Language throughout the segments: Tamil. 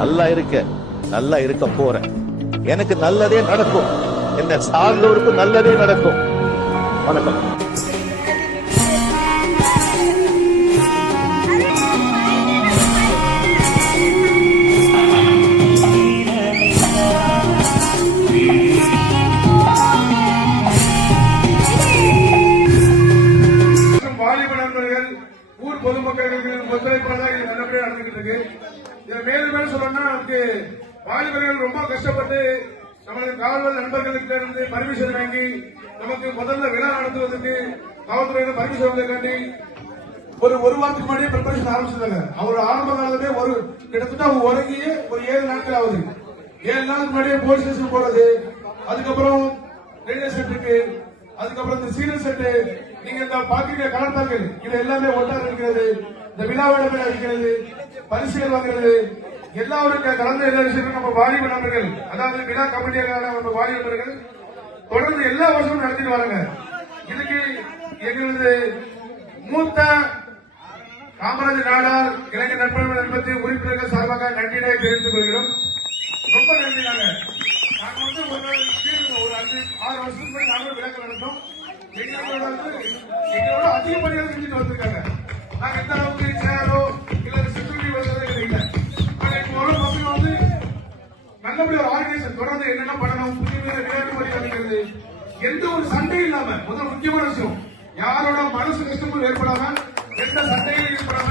நல்லா இருக்க போறேன். எனக்கு நல்லதே நடக்கும். என்ன சார்ந்தவருக்கு நல்லதே நடக்கும். வணக்கம். ஊர் பொதுமக்களுக்கு ஒத்துழைப்பாக இது நல்லபடியாக நடந்துகிட்டு இருக்கு. இதை மேலும் மேலும் சொல்லணும்னா நமக்கு வாலிபர்கள் ரொம்ப கஷ்டப்பட்டு நமது காவல் நண்பர்களுக்கு இருந்து பர்மிஷன் வாங்கி நமக்கு முதல்ல விழா நடத்துவதற்கு காவல்துறையில பர்மிஷன் வந்ததுக்காண்டி ஒரு வாரத்துக்கு முன்னாடியே பிரிப்பரேஷன் ஆரம்பிச்சிருந்தாங்க. அவர் ஆரம்ப காலத்திலே கிட்டத்தட்ட அவங்க உறங்கி ஒரு 7 நாட்கள் ஆகுது. 7 நாளுக்கு முன்னாடியே போலீஸ் ஸ்டேஷன் போறது, அதுக்கப்புறம் ரயில்வே செட்டுக்கு, அதுக்கப்புறம் இந்த சீரியல் செட்டு, நீங்க இந்த பாக்கிற கலர்த்தார்கள் இது எல்லாமே ஒட்டாக இருக்கிறது. இந்த விழாவிடமே இருக்கிறது, பரிசுகள் வாங்குறது எல்லாரும் கலந்து எல்லா விஷயமும் நம்ம வாலிப நண்பர்கள், அதாவது விழா கமிட்டியாக நம்ம வாலிப நண்பர்கள் தொடர்ந்து எல்லா வருஷமும் நடத்திட்டு வராங்க. இதுக்கு எங்களது மூத்த காமராஜர் நாடார் இளைஞர் நண்பர்கள் என்பது உறுப்பினர்கள் சார்பாக நன்றியை தெரிவித்துக் கொள்கிறோம். ரொம்ப நன்றி. நாங்க வந்து ஒரு 5-6 வருஷத்துக்கு நாங்கள் விளக்கம் நடத்தோம். எங்களோட அதிகப்படியாக செஞ்சுட்டு வந்திருக்காங்க. நாங்க எந்த அளவுக்கு சேரோ இல்ல செக்யூரிட்டி வசதி இல்லை. ஆனா இப்போ பசங்க வந்து நல்லபடி ஒரு ஆர்கனைசேஷன் தொடர்ந்து என்னென்ன பண்ணணும், புதிய விளையாட்டு முறை அமைக்கிறது, எந்த ஒரு சண்டையும் இல்லாம முதல் முக்கியமான விஷயம் யாரோட மனசு கஷ்டமும் ஏற்படாம எந்த சண்டையும் ஏற்படாம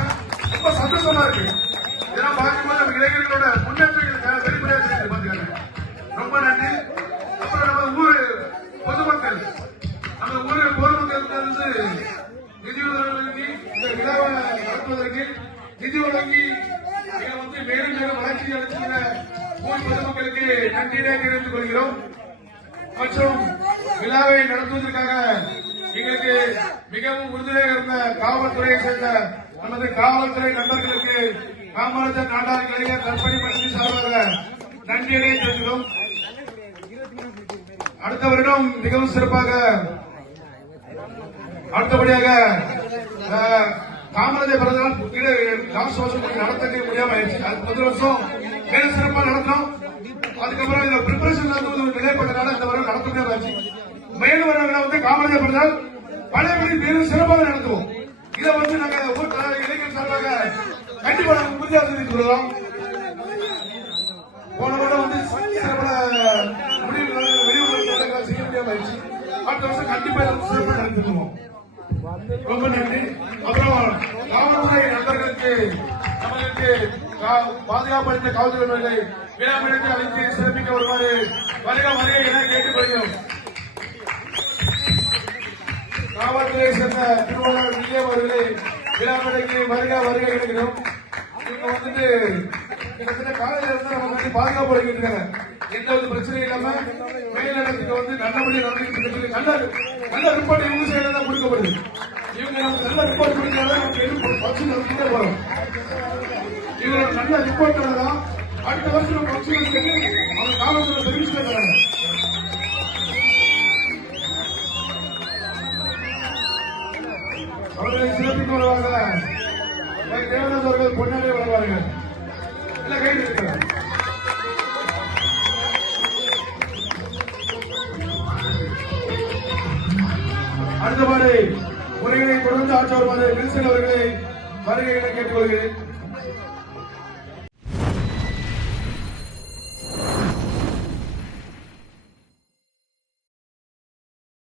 ரொம்ப சந்தோஷமா இருக்கு. இதெல்லாம் பார்க்கும்போது நம்ம இளைஞர்களோட முன்னேற்றங்கள் வெளிப்படையாக பார்த்துக்காங்க. ரொம்ப நன்றி. அப்புறம் நம்ம ஊர் பொதுமக்கள் நிதி உதவி இந்த விழாவை நடத்துவதற்கு நிதி வழங்கி வந்து மேலும் மேலும் வளர்ச்சி அளித்துள்ள ஊர் பொதுமக்களுக்கு நன்றியை தெரிவித்துக் கொள்கிறோம். மற்றும் விழாவை நடத்துவதற்காக எங்களுக்கு மிகவும் உறுதுணையாக இருந்த காவல்துறையை சேர்ந்த நமது காவல்துறை நண்பர்களுக்கு காமராஜர் நாடார் இளைஞர் கற்பனை மன்றத்தின் சார்பாக நன்றியை தெரிவிக்கிறோம். அடுத்த வருடம் மிகவும் சிறப்பாக அடுத்தபடியாக காமராஜர் பிறந்தநாள் லாஸ்ட் வருஷம் நடத்த முடியாம ஆயிடுச்சு. அது முதல் வருஷம் மேல சிறப்பாக நடத்தணும். அதுக்கப்புறம் இந்த பிரிப்பரேஷன் நிலைப்பட்டனால இந்த வருடம் நடத்த முடியாம ஆச்சு. மேலும் வருடங்களை வந்து காமராஜர் பிறந்தநாள் பழையபடி மேலும் சிறப்பாக நடத்துவோம். இதை வந்து நாங்க இளைஞர் சார்பாக கண்டிப்பா நாங்கள் உறுதியாக தெரிவித்துக் கொள்ளலாம். போன வருடம் வந்து சிறப்பான வெளியூர் செய்ய முடியாம ஆயிடுச்சு. அடுத்த வருஷம் கண்டிப்பா சிறப்பாக நடத்திடுவோம். ரொம்ப நன்றி. அப்புறம் காவல்துறை நண்பர்களுக்கு நம்மளுக்கு பாதுகாப்பு அளித்த காவல்துறை விழாவிற்கு அழைத்து சிறப்பிக்க வருமாறு வருகை என கேட்டுக்கொள்கிறோம். காவல்துறையை சேர்ந்த திருவாளர் விஜயம் அவர்களை விழாவிற்கு வருகை எடுக்கிறோம். இவங்க வந்துட்டு கிட்டத்தட்ட காலையில இருந்து நம்ம வந்து பாதுகாப்பு அளிக்கிட்டு இருக்காங்க. எந்த ஒரு பிரச்சனையும் இல்லாம மேலிடத்துக்கு வந்து நல்லபடியாக நடந்துட்டு நல்ல ரிப்போர்ட் இவங்க சைடுல தான் கொடுக்கப்படுது. இவங்க நமக்கு நல்ல ரிப்போர்ட் கொடுத்தாதான் நமக்கு பச்சு நடத்திட்டே போறோம். இவங்களோட நல்ல ரிப்போர்ட் தான் அடுத்த வருஷம் பச்சு நடத்தி அவங்க காவல்துறை தெரிவிச்சுட்டே தராங்க. அவர்களை சிறப்பிக்க வருவாங்க. தேவதாஸ் அவர்கள் பொன்னாடியே வருவார்கள். எல்லாம் கைது இருக்கிறார். அடுத்தபாடு உரைகளை தொடர்ந்து ஆட்சி வருமாறு வில்சன் அவர்களை வருகைகளை கேட்டுக்கொள்கிறேன்.